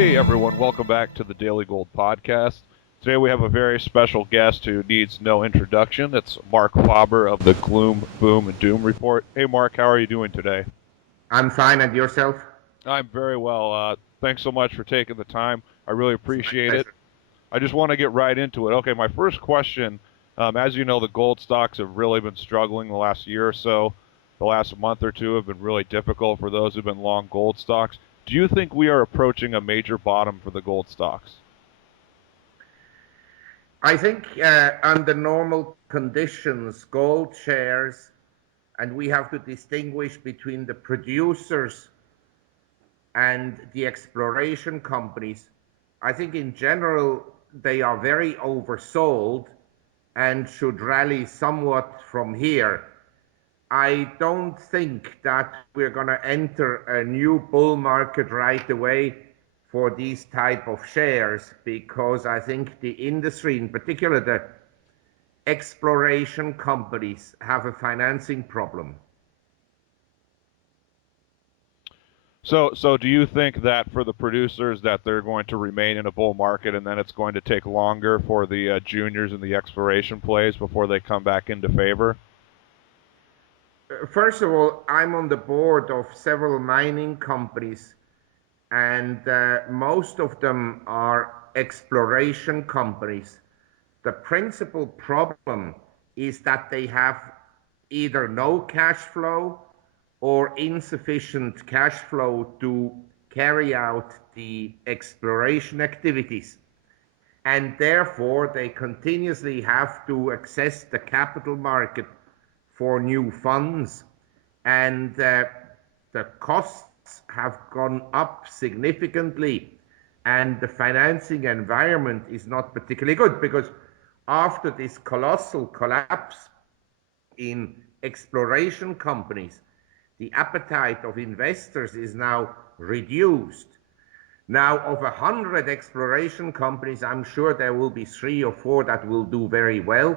Hey everyone, welcome back to the Daily Gold Podcast. Today we have a very special guest who needs no introduction. It's Marc Faber of the Gloom, Boom, and Doom Report. Hey Mark, how are you doing today? I'm fine, and yourself? I'm very well. Thanks so much for taking the time. I really It's my appreciate it. pleasure. I just want to get right into it. Okay, my first question, as you know, the gold stocks have really been struggling the last year or so. The last month or two have been really difficult for those who've been long gold stocks. Do you think we are approaching a major bottom for the gold stocks? I think under normal conditions, gold shares, and we have to distinguish between the producers and the exploration companies. I think in general, they are very oversold and should rally somewhat from here. I don't think that we're going to enter a new bull market right away for these type of shares, because I think the industry, in particular the exploration companies, have a financing problem. So do you think that for the producers that they're going to remain in a bull market and then it's going to take longer for the juniors and the exploration plays before they come back into favor? First of all, I'm on the board of several mining companies, and most of them are exploration companies. The principal problem is that they have either no cash flow or insufficient cash flow to carry out the exploration activities. And therefore, they continuously have to access the capital market for new funds. And the costs have gone up significantly, and the financing environment is not particularly good, because after this colossal collapse in exploration companies, the appetite of investors is now reduced. Now, of 100 exploration companies, I'm sure there will be 3 or 4 that will do very well,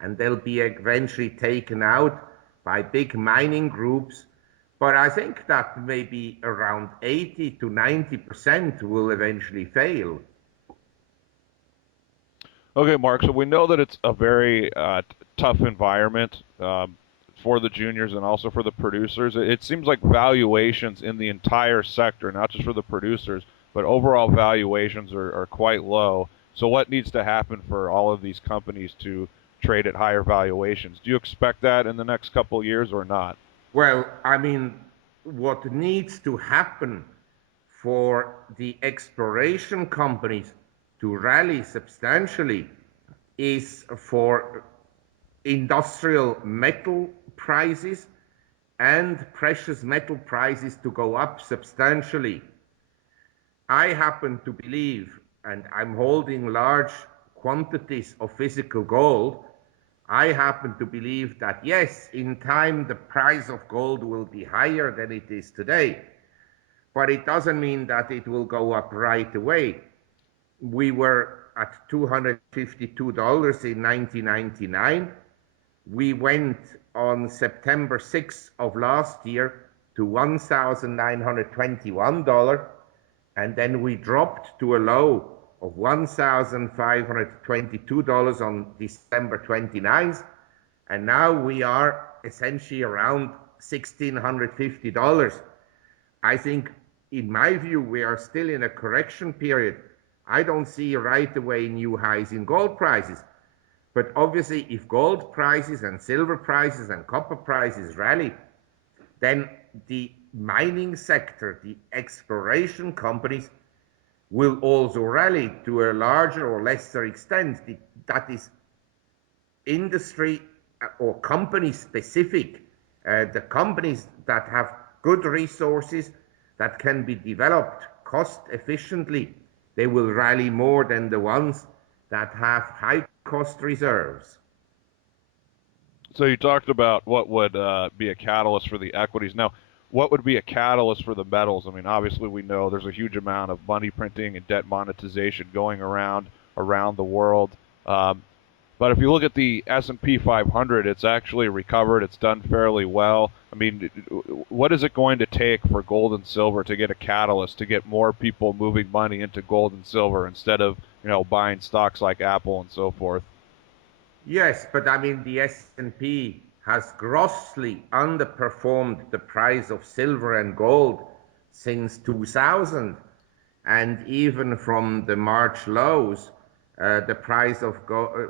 and they'll be eventually taken out by big mining groups. But I think that maybe around 80 to 90% will eventually fail. Okay, Mark. So we know that it's a very tough environment for the juniors and also for the producers. It seems like valuations in the entire sector, not just for the producers, but overall valuations are quite low. So what needs to happen for all of these companies to trade at higher valuations? Do you expect that in the next couple of years or not? Well, I mean, what needs to happen for the exploration companies to rally substantially is for industrial metal prices and precious metal prices to go up substantially. I happen to believe, and I'm holding large quantities of physical gold, I happen to believe that yes, in time the price of gold will be higher than it is today, but it doesn't mean that it will go up right away. We were at $252 in 1999. We went on September 6th of last year to $1,921, and then we dropped to a low of $1,522 on December 29th, and now we are essentially around $1,650. I think, in my view, we are still in a correction period. I don't see right away new highs in gold prices. But obviously, if gold prices and silver prices and copper prices rally, then the mining sector, the exploration companies, will also rally to a larger or lesser extent. That is industry or company specific. The companies that have good resources that can be developed cost efficiently, they will rally more than the ones that have high cost reserves. So you talked about what would be a catalyst for the equities. Now, what would be a catalyst for the metals? I mean, obviously we know there's a huge amount of money printing and debt monetization going around the world. Um, But if you look at the S&P 500, it's actually recovered. It's done fairly well. I mean, what is it going to take for gold and silver to get a catalyst to get more people moving money into gold and silver instead of, buying stocks like Apple and so forth? Yes, but I mean the S&P has grossly underperformed the price of silver and gold since 2000, and even from the March lows, the price of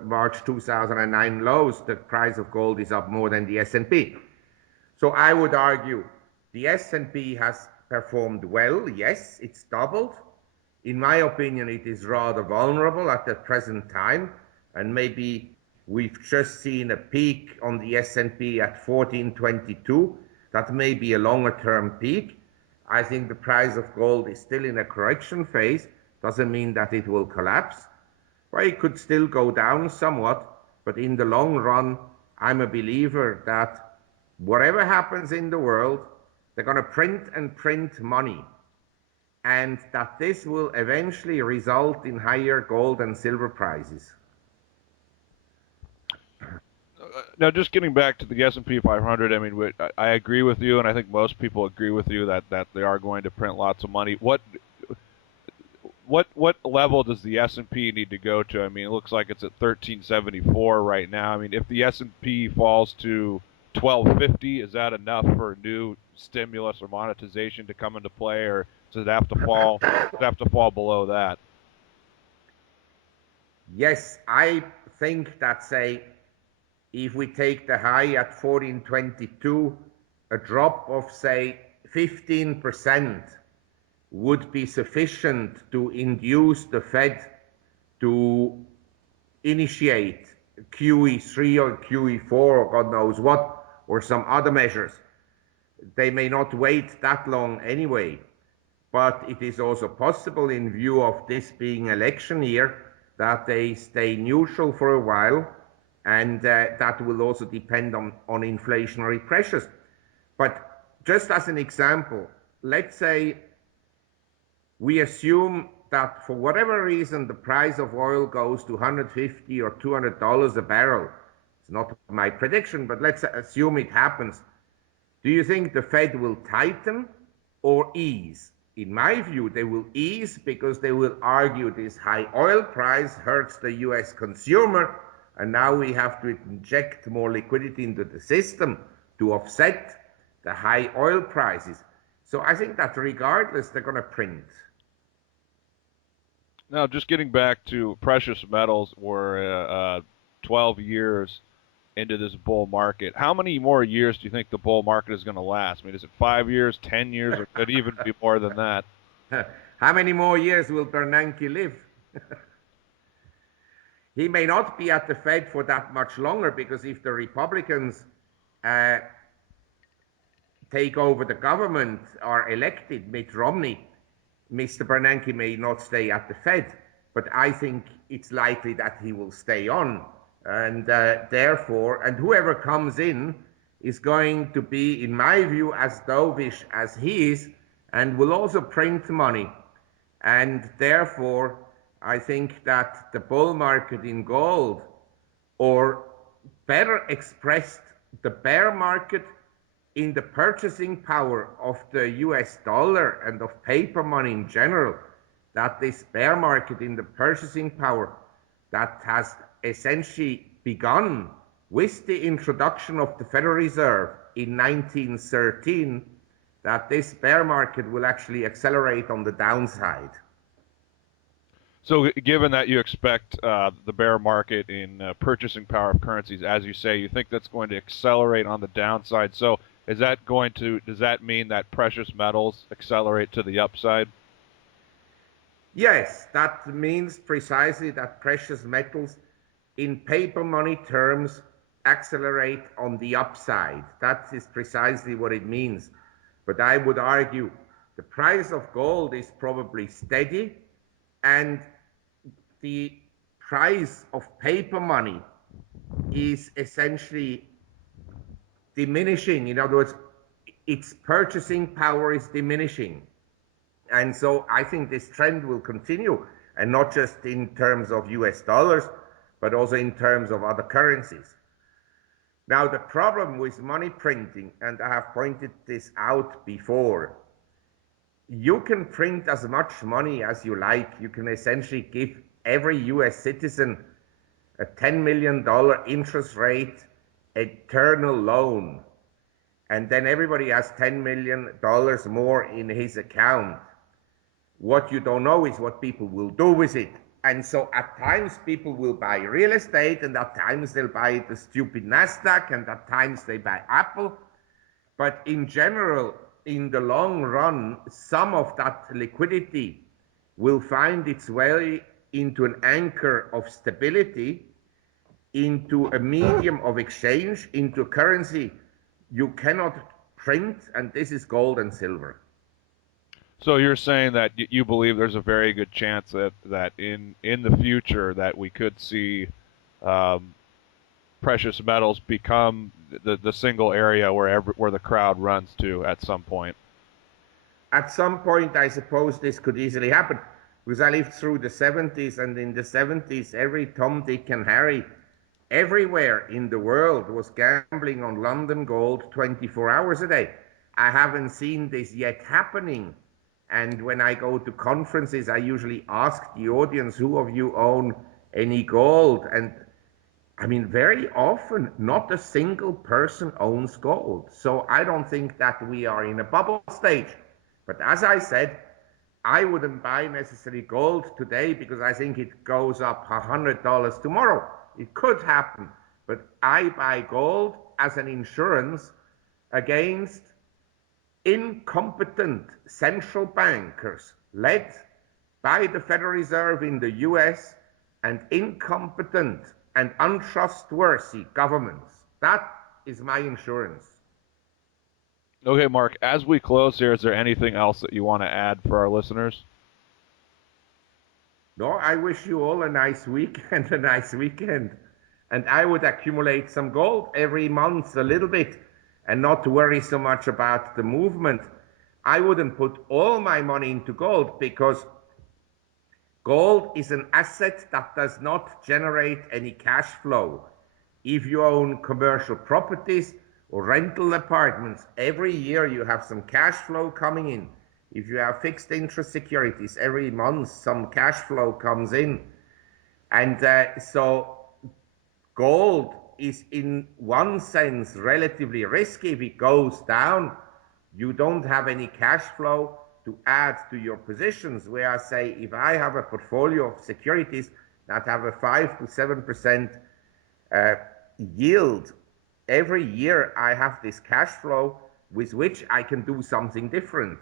March 2009 lows, the price of gold is up more than the S&P. So I would argue the S&P has performed well. Yes, it's doubled. In my opinion, it is rather vulnerable at the present time, and maybe we've just seen a peak on the S&P at 1422. That may be a longer term peak. I think the price of gold is still in a correction phase. Doesn't mean that it will collapse, but it could still go down somewhat. But in the long run, I'm a believer that whatever happens in the world, they're going to print and print money, and that this will eventually result in higher gold and silver prices. Now, just getting back to the S&P 500, I mean, I agree with you, and I think most people agree with you that they are going to print lots of money. What level does the S&P need to go to? I mean, it looks like it's at 1374 right now. I mean, if the S&P falls to 1250, is that enough for new stimulus or monetization to come into play, or does it have to fall? Does it have to fall below that? Yes, I think that, say, if we take the high at 1422, a drop of, say, 15% would be sufficient to induce the Fed to initiate QE3 or QE4 or God knows what, or some other measures. They may not wait that long anyway, but it is also possible, in view of this being election year, that they stay neutral for a while, and that will also depend on inflationary pressures. But just as an example, let's say we assume that for whatever reason the price of oil goes to $150 or $200 a barrel. It's not my prediction, but let's assume it happens. Do you think the Fed will tighten or ease? In my view, they will ease, because they will argue this high oil price hurts the US consumer, and now we have to inject more liquidity into the system to offset the high oil prices. So I think that regardless, they're going to print. Now, just getting back to precious metals, we're 12 years into this bull market. How many more years do you think the bull market is going to last? I mean, is it 5 years, 10 years, or could it even be more than that? How many more years will Bernanke live? He may not be at the Fed for that much longer, because if the Republicans uh, take over the government, are elected, Mitt Romney, Mr. Bernanke may not stay at the Fed, but I think it's likely that he will stay on. And therefore, and whoever comes in is going to be, in my view, as dovish as he is, and will also print money. And therefore, I think that the bull market in gold, or better expressed, the bear market in the purchasing power of the US dollar and of paper money in general, that this bear market in the purchasing power that has essentially begun with the introduction of the Federal Reserve in 1913, that this bear market will actually accelerate on the downside. So, given that you expect the bear market in purchasing power of currencies, as you say, you think that's going to accelerate on the downside. So, does that mean that precious metals accelerate to the upside? Yes, that means precisely that precious metals in paper money terms accelerate on the upside. That is precisely what it means. But I would argue the price of gold is probably steady, and the price of paper money is essentially diminishing. In other words, its purchasing power is diminishing. And so I think this trend will continue, and not just in terms of US dollars, but also in terms of other currencies. Now, the problem with money printing, and I have pointed this out before, you can print as much money as you like. You can essentially give every US citizen a $10 million interest rate eternal loan. And then everybody has $10 million more in his account. What you don't know is what people will do with it. And so at times people will buy real estate, and at times they'll buy the stupid NASDAQ, and at times they buy Apple. But in general, in the long run, some of that liquidity will find its way into an anchor of stability, into a medium of exchange, into a currency you cannot print, and this is gold and silver. So you're saying that you believe there's a very good chance that in the future that we could see um, precious metals become the single area where the crowd runs to at some point. At some point, I suppose this could easily happen, because I lived through the 70s, and in the 70s, every Tom, Dick, and Harry everywhere in the world was gambling on London gold 24 hours a day. I haven't seen this yet happening. And when I go to conferences, I usually ask the audience, who of you own any gold? And I mean, very often, not a single person owns gold. So I don't think that we are in a bubble stage. But as I said, I wouldn't buy necessarily gold today because I think it goes up $100 tomorrow. It could happen. But I buy gold as an insurance against incompetent central bankers led by the Federal Reserve in the US and incompetent and untrustworthy governments. That is my insurance. Okay, Mark, as we close here, is there anything else that you want to add for our listeners? No, I wish you all a nice week and a nice weekend. And I would accumulate some gold every month a little bit and not worry so much about the movement. I wouldn't put all my money into gold because gold is an asset that does not generate any cash flow. If you own commercial properties or rental apartments, every year you have some cash flow coming in. If you have fixed interest securities, every month some cash flow comes in. And so gold is in one sense relatively risky. If it goes down, you don't have any cash flow to add to your positions. Where I say, if I have a portfolio of securities that have a 5 to 7% yield, every year I have this cash flow with which I can do something different.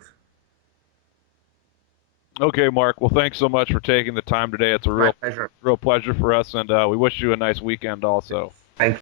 Okay, Mark. Well, thanks so much for taking the time today. It's a My pleasure. real pleasure for us, and we wish you a nice weekend also.